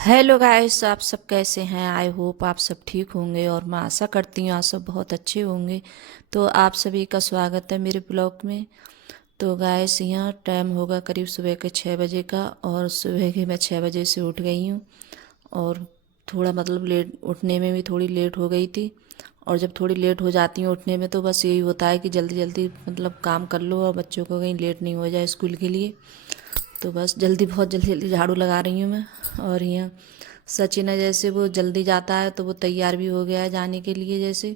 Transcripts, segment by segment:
Hello guys, आप सब कैसे हैं? आई होप आप सब ठीक होंगे और मैं आशा करती हूँ आप सब बहुत अच्छे होंगे। तो आप सभी का स्वागत है मेरे ब्लॉग में। तो गाइस, यहाँ टाइम होगा करीब सुबह के 6 बजे का और सुबह के मैं 6 बजे से उठ गई हूँ। और थोड़ा मतलब लेट उठने में भी थोड़ी लेट हो गई थी। और जब थोड़ी लेट हो जाती हूँ उठने में तो बस यही होता है कि जल्दी जल्दी मतलब काम कर लो और बच्चों को कहीं लेट नहीं हो जाए स्कूल के लिए। तो बस जल्दी बहुत जल्दी जल्दी झाड़ू लगा रही हूँ मैं। और यहाँ सचिन है, जैसे वो जल्दी जाता है तो वो तैयार भी हो गया है जाने के लिए। जैसे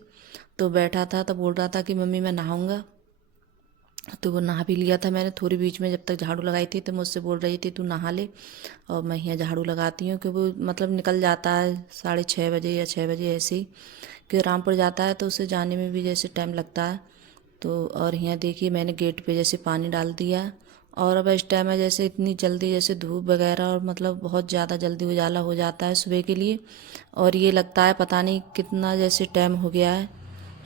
तो बैठा था तो बोल रहा था कि मम्मी मैं नहाऊंगा। तो वो नहा भी लिया था मैंने थोड़ी बीच में जब तक झाड़ू लगाई थी, तो मुझसे बोल रही थी तू नहा ले। और मैं यहाँ झाड़ू लगाती हूँ कि वो मतलब निकल जाता है 6:30 बजे या 6 बजे ऐसे ही। कि रामपुर जाता है तो उसे जाने में भी जैसे टाइम लगता है। तो और यहाँ देखिए मैंने गेट पे जैसे पानी डाल दिया। और अब इस टाइम में जैसे इतनी जल्दी जैसे धूप वगैरह और मतलब बहुत ज़्यादा जल्दी उजाला हो जाता है सुबह के लिए। और ये लगता है पता नहीं कितना जैसे टाइम हो गया है।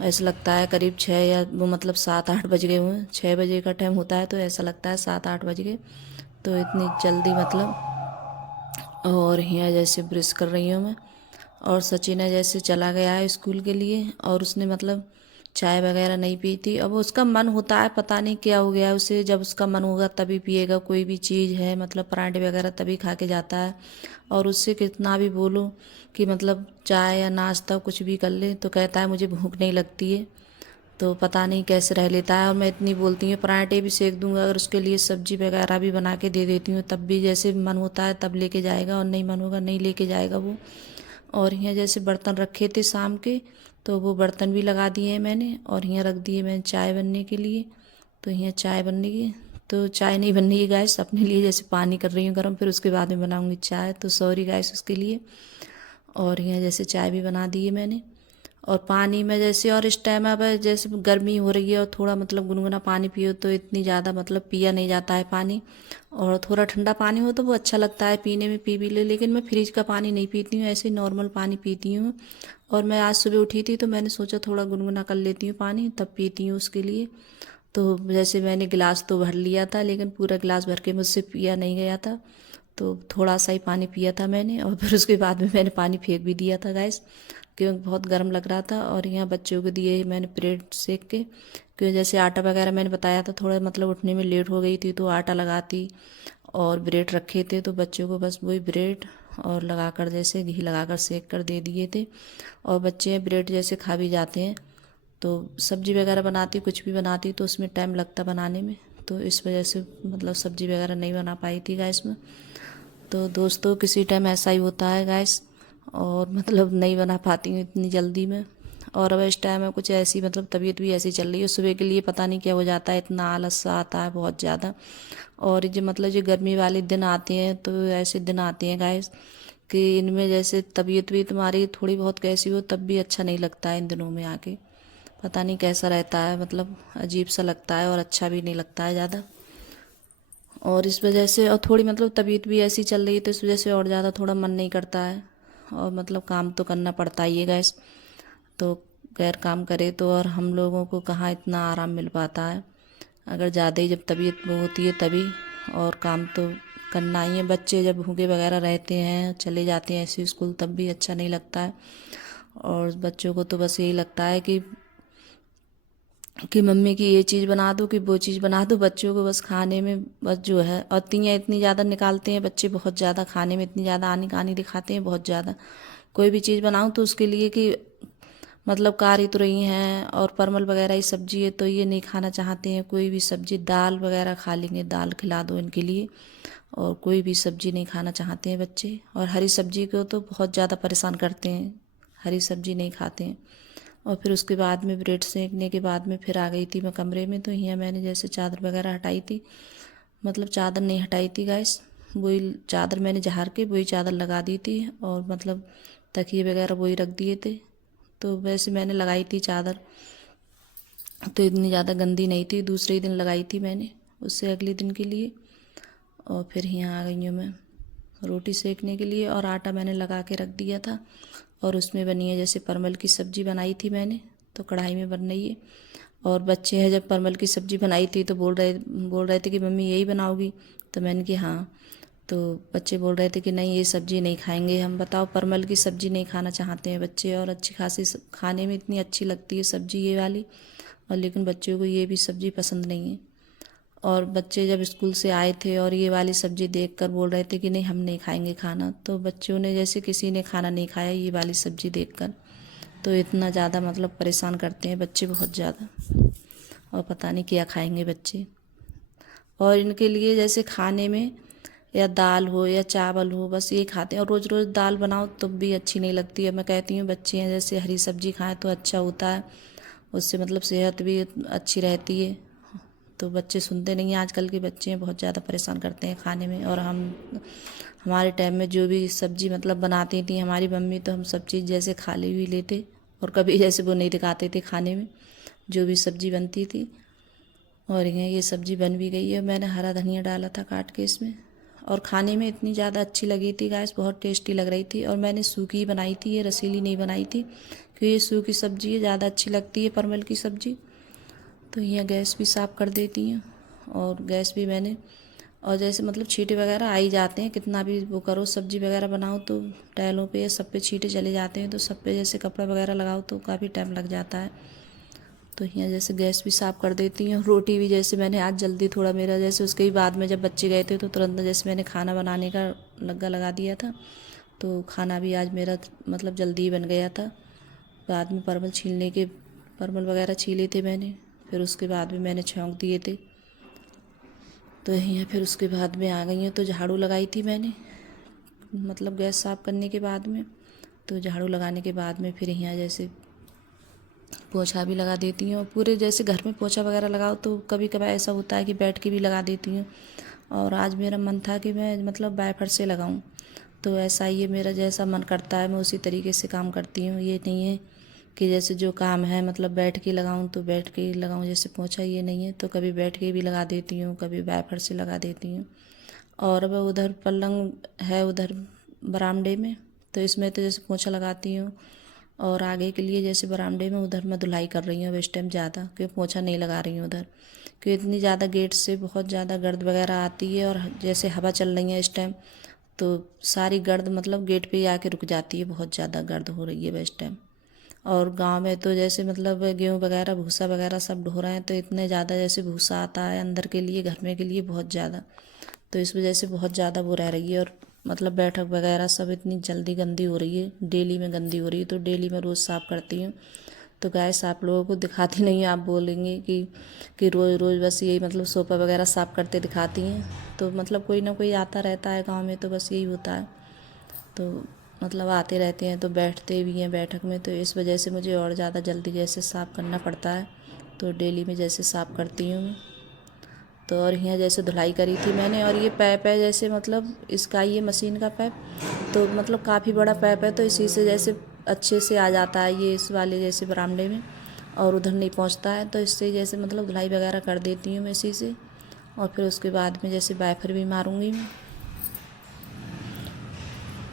ऐसा लगता है करीब 6 या वो मतलब 7-8 बज गए हुए हैं। 6 बजे का टाइम होता है तो ऐसा लगता है 7-8 बज गए। तो इतनी जल्दी मतलब। और यहाँ जैसे ब्रश कर रही हूँ मैं। और सचिन है जैसे चला गया है स्कूल के लिए और उसने मतलब चाय वगैरह नहीं पी थी। अब उसका मन होता है, पता नहीं क्या हो गया है उसे, जब उसका मन होगा तभी पिएगा कोई भी चीज़ है, मतलब पराठे वगैरह तभी खा के जाता है। और उससे कितना भी बोलो कि मतलब चाय या नाश्ता कुछ भी कर ले तो कहता है मुझे भूख नहीं लगती है। तो पता नहीं कैसे रह लेता है। और मैं इतनी बोलती हूँ पराठे भी सेक दूंगा, अगर उसके लिए सब्जी वगैरह भी बना के दे देती हूँ तब भी जैसे मन होता है तब लेके जाएगा और नहीं मन होगा नहीं लेके जाएगा वो। और यहाँ जैसे बर्तन रखे थे शाम के, तो वो बर्तन भी लगा दिए हैं मैंने और यहाँ रख दिए मैंने चाय बनने के लिए। तो यहाँ चाय बनने की, तो चाय नहीं बननी है गैस, अपने लिए जैसे पानी कर रही हूँ गर्म, फिर उसके बाद में बनाऊँगी चाय, तो सॉरी गैस उसके लिए। और यहाँ जैसे चाय भी बना दी है मैंने। और पानी में जैसे और इस टाइम अब जैसे गर्मी हो रही है और थोड़ा मतलब गुनगुना पानी पियो तो इतनी ज़्यादा मतलब पिया नहीं जाता है पानी। और थोड़ा ठंडा पानी हो तो वो अच्छा लगता है पीने में, पी भी ले, लेकिन मैं फ्रिज का पानी नहीं पीती हूँ, ऐसे ही नॉर्मल पानी पीती हूँ। और मैं आज सुबह उठी थी तो मैंने सोचा थोड़ा गुनगुना कर लेती हूँ पानी तब पीती हूँ उसके लिए। तो जैसे मैंने गिलास तो भर लिया था लेकिन पूरा गिलास भर के मुझसे पिया नहीं गया था। तो थोड़ा सा ही पानी पिया था मैंने और फिर उसके बाद में मैंने पानी फेंक भी दिया था गैस, क्योंकि बहुत गर्म लग रहा था। और यहाँ बच्चों को दिए मैंने ब्रेड सेक के, क्योंकि जैसे आटा वगैरह मैंने बताया था थोड़ा मतलब उठने में लेट हो गई थी तो आटा लगाती। और ब्रेड रखे थे तो बच्चों को बस वही ब्रेड और लगाकर जैसे घी लगाकर सेक कर दे दिए थे। और बच्चे ब्रेड जैसे खा भी जाते हैं। तो सब्जी वगैरह बनाती कुछ भी बनाती तो उसमें टाइम लगता बनाने में। तो इस वजह से मतलब सब्जी वगैरह नहीं बना पाई थी गैस में। तो दोस्तों किसी टाइम ऐसा ही होता है गैस, और मतलब नहीं बना पाती हूँ इतनी जल्दी में। और अब इस टाइम में कुछ ऐसी मतलब तबीयत भी ऐसी चल रही है सुबह के लिए, पता नहीं क्या हो जाता है, इतना आलस सा आता है बहुत ज़्यादा। और जो मतलब जो गर्मी वाले दिन आते हैं तो ऐसे दिन आते हैं गैस कि इनमें जैसे तबीयत भी तुम्हारी थोड़ी बहुत कैसी हो तब भी अच्छा नहीं लगता है इन दिनों में आके। पता नहीं कैसा रहता है, मतलब अजीब सा लगता है और अच्छा भी नहीं लगता है ज़्यादा। और इस वजह से और थोड़ी मतलब तबीयत भी ऐसी चल रही है तो इस वजह से और ज़्यादा थोड़ा मन नहीं करता है। और मतलब काम तो करना पड़ता ही है गैस। तो गैर काम करे तो और हम लोगों को कहाँ इतना आराम मिल पाता है, अगर ज़्यादा ही जब तबीयत वो होती है तभी। और काम तो करना ही है, बच्चे जब भूखे वगैरह रहते हैं चले जाते हैं ऐसे स्कूल तब भी अच्छा नहीं लगता है। और बच्चों को तो बस यही लगता है कि मम्मी की ये चीज़ बना दो कि वो चीज़ बना दो, बच्चों को बस खाने में बस जो है। और तियाँ इतनी ज़्यादा निकालते हैं बच्चे, बहुत ज़्यादा खाने में इतनी ज़्यादा आनी कहानी दिखाते हैं बहुत ज़्यादा। कोई भी चीज़ बनाऊँ तो उसके लिए कि मतलब कारी तुरई हैं और परमल वगैरह की सब्जी है तो ये नहीं खाना चाहते हैं, कोई भी सब्जी दाल वगैरह खा लेंगे, दाल खिला दो इनके लिए। और कोई भी सब्जी नहीं खाना चाहते हैं बच्चे, और हरी सब्जी को तो बहुत ज़्यादा परेशान करते हैं, हरी सब्जी नहीं खाते हैं। और फिर उसके बाद में ब्रेड सेकने के बाद में फिर आ गई थी मैं कमरे में, तो यहाँ मैंने जैसे चादर वगैरह हटाई थी, मतलब चादर नहीं हटाई थी गैस, वही चादर मैंने झाड़ के वही चादर लगा दी थी। और मतलब तकिए वगैरह वही रख दिए थे। तो वैसे मैंने लगाई थी चादर तो इतनी ज़्यादा गंदी नहीं थी, दूसरे ही दिन लगाई थी मैंने उससे अगले दिन के लिए। और फिर यहाँ आ गई हूँ मैं रोटी सेकने के लिए, और आटा मैंने लगा के रख दिया था। और उसमें बनी है जैसे परवल की सब्ज़ी बनाई थी मैंने, तो कढ़ाई में बन रही है। और बच्चे हैं जब परवल की सब्ज़ी बनाई थी तो बोल रहे थे कि मम्मी यही बनाओगी, तो मैंने कि हाँ। तो बच्चे बोल रहे थे कि नहीं ये सब्ज़ी नहीं खाएंगे हम। बताओ, परमल की सब्ज़ी नहीं खाना चाहते हैं बच्चे, और अच्छी खासी खाने में इतनी अच्छी लगती है सब्ज़ी ये वाली, और लेकिन बच्चों को ये भी सब्ज़ी पसंद नहीं है। और बच्चे जब स्कूल से आए थे और ये वाली सब्ज़ी देखकर बोल रहे थे कि नहीं हम नहीं खाएंगे खाना, तो बच्चों ने जैसे किसी ने खाना नहीं खाया ये वाली सब्ज़ी देखकर। तो इतना ज़्यादा मतलब परेशान करते हैं बच्चे बहुत ज़्यादा, और पता नहीं क्या खाएंगे बच्चे। और इनके लिए जैसे खाने में या दाल हो या चावल हो बस ये खाते हैं, और रोज़ रोज़ दाल बनाओ तो भी अच्छी नहीं लगती है। मैं कहती हूँ बच्चे हैं जैसे हरी सब्ज़ी खाएं तो अच्छा होता है, उससे मतलब सेहत भी अच्छी रहती है। तो बच्चे सुनते नहीं हैं, आजकल के बच्चे हैं बहुत ज़्यादा परेशान करते हैं खाने में। और हमारे टाइम में जो भी सब्ज़ी मतलब बनाती थी हमारी मम्मी, तो हम सब चीज़ जैसे खा ले भी लेते, और कभी जैसे वो नहीं दिखाते थे खाने में जो भी सब्ज़ी बनती थी। और ये सब्ज़ी बन भी गई है, मैंने हरा धनिया डाला था काट के इसमें, और खाने में इतनी ज़्यादा अच्छी लगी थी गाइस, बहुत टेस्टी लग रही थी। और मैंने सूखी बनाई थी, ये रसीली नहीं बनाई थी, क्योंकि ये सूखी सब्ज़ी है, ज़्यादा अच्छी लगती है परमल की सब्ज़ी। तो यहाँ गैस भी साफ़ कर देती हूँ, और गैस भी मैंने, और जैसे मतलब छींटे वगैरह आ ही जाते हैं, कितना भी वो करो सब्ज़ी वगैरह बनाओ तो टाइलों पे या सब पे छींटे चले जाते हैं, तो सब पे जैसे कपड़ा वगैरह लगाओ तो काफ़ी टाइम लग जाता है। तो यहाँ जैसे गैस भी साफ़ कर देती हूँ। रोटी भी जैसे मैंने आज जल्दी थोड़ा मेरा जैसे उसके ही बाद में जब बच्चे गए थे तो तुरंत जैसे मैंने खाना बनाने का लग्गा लगा दिया था, तो खाना भी आज मेरा मतलब जल्दी ही बन गया था। बाद में परवल वगैरह छीले थे मैंने, फिर उसके बाद में मैंने छौंक दिए थे। तो यहाँ फिर उसके बाद में आ गई हूँ, तो झाड़ू लगाई थी मैंने मतलब गैस साफ़ करने के बाद में। तो झाड़ू लगाने के बाद में फिर यहाँ जैसे पोछा भी लगा देती हूँ। पूरे जैसे घर में पोछा वगैरह लगाओ तो कभी कभार ऐसा होता है कि बैठ के भी लगा देती हूँ, और आज मेरा मन था कि मैं मतलब बायफर से लगाऊँ, तो ऐसा ही है, मेरा जैसा मन करता है मैं उसी तरीके से काम करती हूँ। ये नहीं है कि जैसे जो काम है मतलब बैठ के लगाऊँ तो बैठ के ही लगाऊँ, जैसे पोछा ये नहीं है, तो कभी बैठ के भी लगा देती हूँ, कभी बायफर से लगा देती हूँ। और अब उधर पलंग है उधर बरामदे में, तो इसमें तो जैसे पोछा लगाती हूँ, और आगे के लिए जैसे बरामदे में उधर मैं धुलाई कर रही हूँ इस टाइम ज़्यादा, क्योंकि पोछा नहीं लगा रही हूँ उधर, क्योंकि इतनी ज़्यादा गेट से बहुत ज़्यादा गर्द वगैरह आती है, और जैसे हवा चल रही है इस टाइम तो सारी गर्द मतलब गेट पे ही आके रुक जाती है, बहुत ज़्यादा गर्द हो रही है इस टाइम। और गांव में तो जैसे मतलब गेहूँ वगैरह भूसा वगैरह सब ढो रहे हैं, तो इतने ज़्यादा जैसे भूसा आता है अंदर के लिए घर में के लिए बहुत ज़्यादा, तो इस वजह से बहुत ज़्यादा वो रह रही है। और मतलब बैठक वगैरह सब इतनी जल्दी गंदी हो रही है, डेली में गंदी हो रही है, तो डेली मैं रोज़ साफ़ करती हूँ। तो गाइस आप लोगों को दिखाती नहीं, आप बोलेंगे कि रोज़ रोज़ बस यही मतलब सोफ़ा वगैरह साफ़ करते दिखाती हैं, तो मतलब कोई ना कोई आता रहता है गांव में, तो बस यही होता है। तो मतलब आते रहते हैं तो बैठते भी हैं बैठक में, तो इस वजह से मुझे और ज़्यादा जल्दी जैसे साफ़ करना पड़ता है, तो डेली में जैसे साफ़ करती हूँ। तो और यहाँ जैसे धुलाई करी थी मैंने, और ये पैप है जैसे मतलब इसका ये मशीन का पैप, तो मतलब काफ़ी बड़ा पैप है, तो इसी से जैसे अच्छे से आ जाता है ये इस वाले जैसे बरामदे में, और उधर नहीं पहुँचता है, तो इससे जैसे मतलब धुलाई वगैरह कर देती हूँ मैं इसी से। और फिर उसके बाद में जैसे वाइपर भी मारूँगी मैं।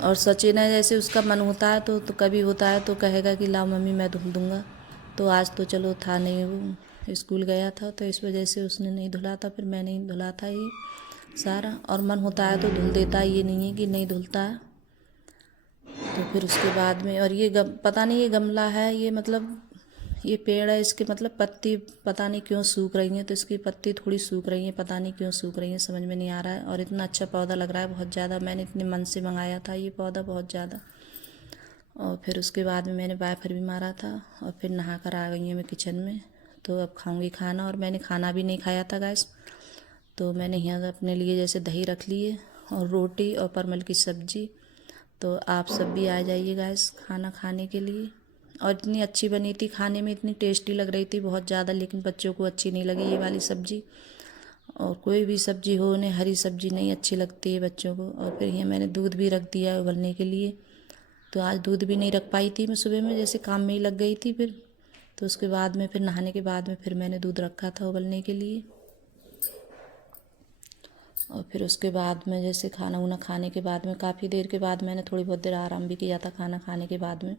और सचिन है जैसे उसका मन होता है तो कभी होता है तो कहेगा कि लाओ मम्मी मैं धुल दूँगा, तो आज तो चलो था नहीं, वो स्कूल गया था तो इस वजह से उसने नहीं धुला था, फिर मैंने ही धुला था ये सारा। और मन होता है तो धुल देता है, ये नहीं है कि नहीं धुलता है। तो फिर उसके बाद में, और ये पता नहीं ये गमला है, ये मतलब ये पेड़ है, इसके मतलब पत्ती पता नहीं क्यों सूख रही हैं, तो इसकी पत्ती थोड़ी सूख रही हैं, पता नहीं क्यों सूख रही हैं, समझ में नहीं आ रहा है। और इतना अच्छा पौधा लग रहा है बहुत ज़्यादा, मैंने इतने मन से मंगाया था ये पौधा बहुत ज़्यादा। और फिर उसके बाद में मैंने वाइपर भी मारा था, और फिर नहा कर आ गई हूँ मैं किचन में। तो अब खाऊंगी खाना, और मैंने खाना भी नहीं खाया था गैस, तो मैंने यहाँ अपने लिए जैसे दही रख लिए और रोटी और परमल की सब्ज़ी। तो आप सब भी आ जाइए गैस खाना खाने के लिए। और इतनी अच्छी बनी थी, खाने में इतनी टेस्टी लग रही थी बहुत ज़्यादा, लेकिन बच्चों को अच्छी नहीं लगी ये वाली सब्ज़ी। और कोई भी सब्ज़ी हो, उन्हें हरी सब्ज़ी नहीं अच्छी लगती है बच्चों को। और फिर ये मैंने दूध भी रख दिया उबलने के लिए, तो आज दूध भी नहीं रख पाई थी मैं सुबह में, जैसे काम में ही लग गई थी फिर। तो उसके बाद में फिर नहाने के बाद में फिर मैंने दूध रखा था उबलने के लिए। और फिर उसके बाद में जैसे खाना वाना खाने के बाद में काफ़ी देर के बाद मैंने थोड़ी बहुत देर आराम भी किया था खाना खाने के बाद में।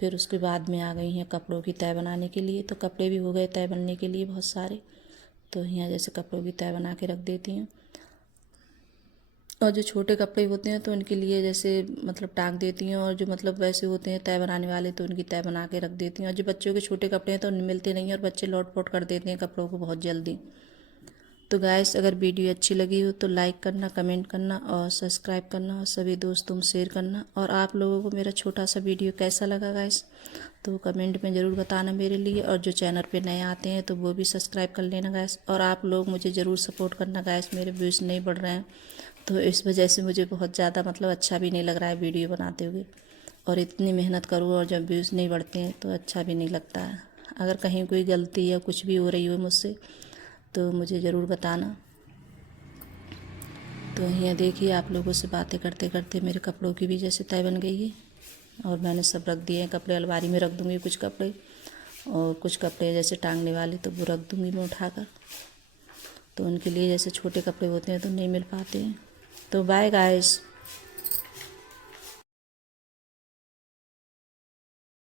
फिर उसके बाद में आ गई हैं कपड़ों की तह बनाने के लिए, तो कपड़े भी हो गए तह बनने के लिए बहुत सारे। तो यहाँ जैसे कपड़ों की तह बना के रख देती हूँ। और जो छोटे कपड़े होते हैं तो उनके लिए जैसे मतलब टांग देती हूँ, और जो मतलब वैसे होते हैं तय बनाने वाले तो उनकी तय बना के रख देती हूँ। और जो बच्चों के छोटे कपड़े हैं तो उन्हें मिलते नहीं हैं, और बच्चे लौट पोट कर देते हैं कपड़ों को बहुत जल्दी। तो गाइस, अगर वीडियो अच्छी लगी हो तो लाइक करना, कमेंट करना और सब्सक्राइब करना, और सभी दोस्तों में शेयर करना। और आप लोगों को मेरा छोटा सा वीडियो कैसा लगा गाइस, तो कमेंट में ज़रूर बताना मेरे लिए। और जो चैनल पे नए आते हैं तो वो भी सब्सक्राइब कर लेना गाइस। और आप लोग मुझे ज़रूर सपोर्ट करना गाइस, मेरे व्यूज़ नहीं बढ़ रहे हैं तो इस वजह से मुझे बहुत ज़्यादा मतलब अच्छा भी नहीं लग रहा है वीडियो बनाते हुए। और इतनी मेहनत करूँ और जब व्यूज़ नहीं बढ़ते हैं तो अच्छा भी नहीं लगता है। अगर कहीं कोई गलती या कुछ भी हो रही हो मुझसे तो मुझे ज़रूर बताना। तो यहाँ देखिए, आप लोगों से बातें करते करते मेरे कपड़ों की भी जैसे तय बन गई है, और मैंने सब रख दिए हैं कपड़े। अलमारी में रख दूँगी कुछ कपड़े, और कुछ कपड़े जैसे टांगने वाले तो वो रख दूँगी मैं उठाकर। तो उनके लिए जैसे छोटे कपड़े होते हैं तो नहीं मिल पाते हैं। तो बाय गाइस।